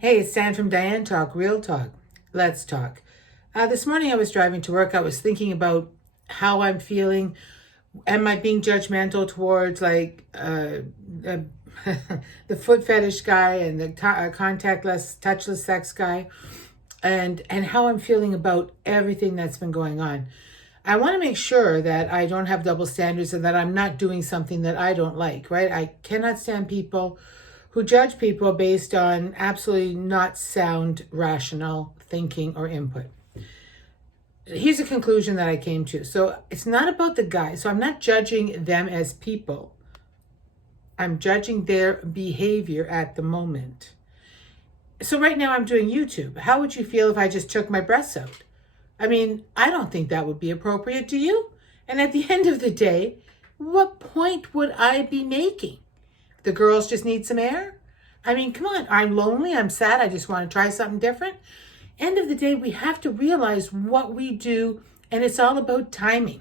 Hey, it's Dan from Diane Talk, Real Talk. Let's talk. This morning I was driving to work. I was thinking about how I'm feeling. Am I being judgmental towards the foot fetish guy and the contactless, touchless sex guy, and how I'm feeling about everything that's been going on. I want to make sure that I don't have double standards and that I'm not doing something that I don't like, right? I cannot stand people who judge people based on absolutely not sound, rational thinking or input. Here's a conclusion that I came to. So it's not about the guy. So I'm not judging them as people. I'm judging their behavior at the moment. So right now I'm doing YouTube. How would you feel if I just took my breasts out? I mean, I don't think that would be appropriate, do you? And at the end of the day, what point would I be making? The girls just need some air? I mean, come on, I'm lonely, I'm sad, I just want to try something different. End of the day, we have to realize what we do, and it's all about timing.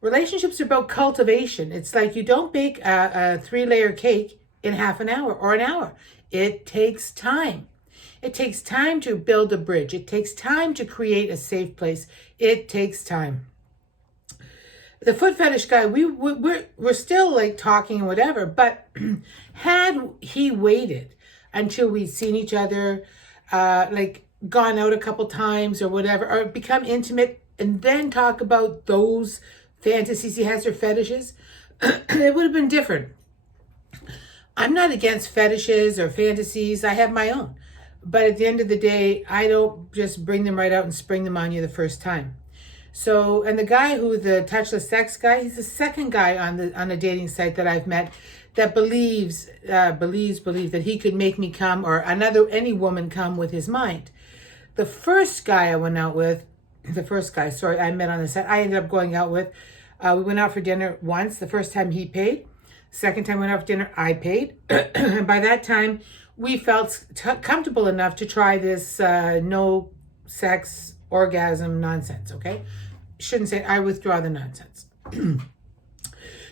Relationships are about cultivation. It's like you don't bake a 3-layer cake in half an hour or an hour. It takes time. It takes time to build a bridge. It takes time to create a safe place. It takes time. The foot fetish guy, we're still like talking and whatever, but had he waited until we'd seen each other, gone out a couple times or whatever, or become intimate and then talk about those fantasies he has or fetishes, it would have been different. I'm not against fetishes or fantasies. I have my own. But at the end of the day, I don't just bring them right out and spring them on you the first time. So, and the guy the touchless sex guy, he's the second guy on a dating site that I've met that believes that he could make me come or any woman come with his mind. The first guy I met on the site, I ended up going out with. We went out for dinner once. The first time he paid. Second time we went out for dinner, I paid. And by that time, we felt comfortable enough to try this no sex orgasm nonsense, okay? Shouldn't say, I withdraw the nonsense.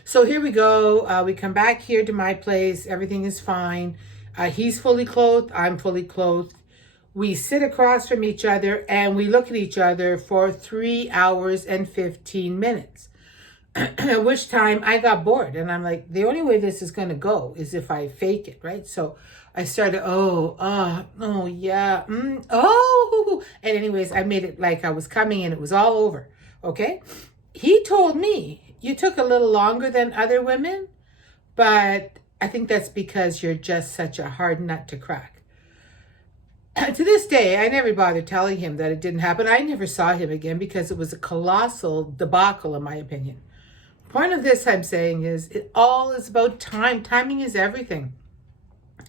So here we go. We come back here to my place. Everything is fine. He's fully clothed. I'm fully clothed. We sit across from each other and we look at each other for 3 hours and 15 minutes. At which time I got bored and I'm like, the only way this is going to go is if I fake it, right? So I started, and anyways, I made it like I was coming and it was all over, okay? He told me, you took a little longer than other women, but I think that's because you're just such a hard nut to crack. To this day, I never bothered telling him that it didn't happen. I never saw him again because it was a colossal debacle, in my opinion. Point of this I'm saying is it all is about time. Timing is everything. If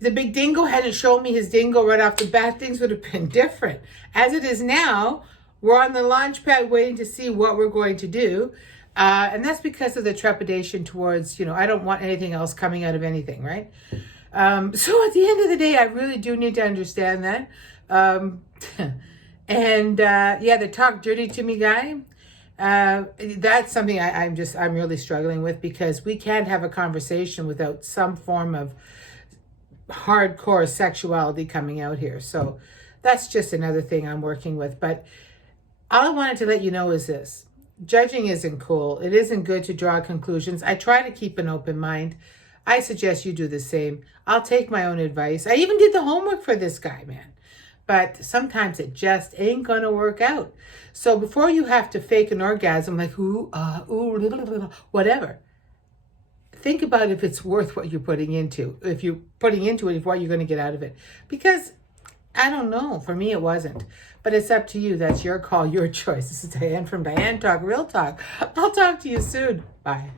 the big dingo hadn't shown me his dingo right off the bat, things would have been different. As it is now, we're on the launch pad waiting to see what we're going to do. And that's because of the trepidation towards, I don't want anything else coming out of anything, right? So at the end of the day, I really do need to understand that. The talk dirty to me guy, that's something I'm really struggling with because we can't have a conversation without some form of hardcore sexuality coming out here. So that's just another thing I'm working with. But all I wanted to let you know is this. Judging isn't cool. It isn't good to draw conclusions. I try to keep an open mind. I suggest you do the same. I'll take my own advice. I even did the homework for this guy, man. But sometimes it just ain't going to work out. So before you have to fake an orgasm like, whatever, think about if it's worth what you're putting into. If you're putting into it, what you're going to get out of it. Because, I don't know, for me it wasn't. But it's up to you. That's your call, your choice. This is Diane from Diane Talk, Real Talk. I'll talk to you soon. Bye.